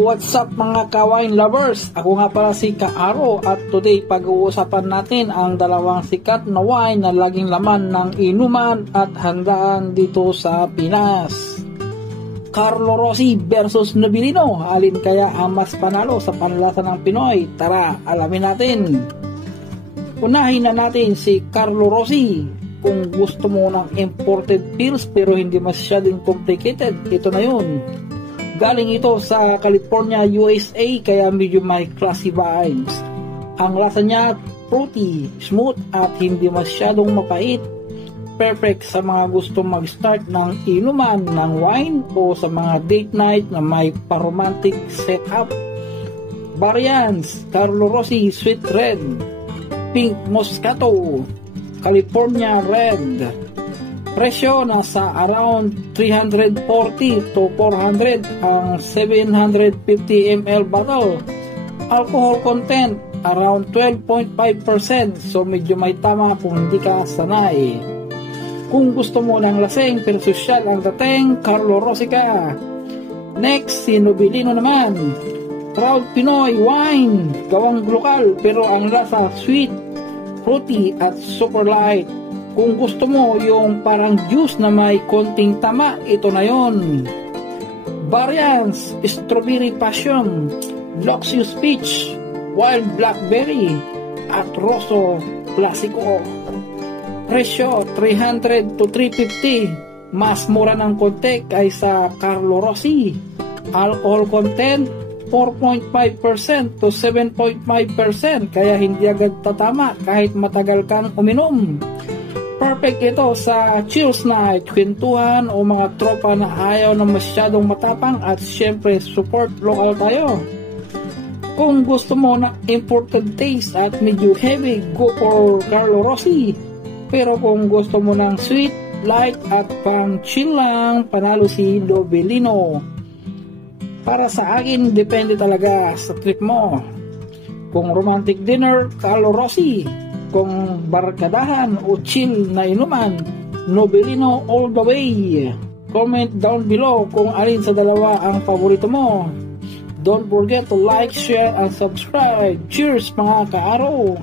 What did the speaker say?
What's up mga ka-wine lovers? Ako nga pala si Kaaro at today pag-uusapan natin ang dalawang sikat na wine na laging laman ng inuman at handaan dito sa Pinas. Carlo Rossi versus Nobilino, alin kaya ang mas panalo sa panlasa ng Pinoy? Tara, alamin natin. Unahin na natin si Carlo Rossi. Kung gusto mo ng imported pills pero hindi masyadong complicated, ito na yun. Galing ito sa California, USA, kaya medyo may classy vibes. Ang lasa niya fruity, smooth at hindi masyadong mapait. Perfect sa mga gusto mag-start ng inuman ng wine o sa mga date night na may paromantic setup. Variants: Carlo Rossi Sweet Red, Pink Moscato, California Red. Presyo nasa around 340 to 400 ang 750 ml bottle. Alcohol content around 12.5%, so medyo may tama kung hindi ka sanay. Kung gusto mo ng laseng pero sosyal ang dating, Carlo Rossi ka. Next, si Nobilino naman. Proud Pinoy wine, gawang lokal pero ang lasa sweet, fruity at super light. Kung gusto mo yung parang juice na may konting tama, ito na yon. Variants: Strawberry Passion, Luxurious Peach, Wild Blackberry, at Rosso Classico. Presyo 300 to 350, mas mura ng konti kaysa Carlo Rossi. Alcohol content 4.5% to 7.5%, kaya hindi agad tatama kahit matagal kang uminom. Perfect ito sa chills night, kwentuhan o mga tropa na ayaw na masyadong matapang at syempre support local tayo. Kung gusto mo ng imported taste at medyo heavy, go for Carlo Rossi. Pero kung gusto mo ng sweet, light at pang chill lang, panalo si Nobilino. Para sa akin, depende talaga sa trip mo. Kung romantic dinner, Carlo Rossi. Kung barkadahan o chill na inuman, Nobilino all the way. Comment down below kung alin sa dalawa ang paborito mo. Don't forget to like, share, and subscribe. Cheers mga ka-aro!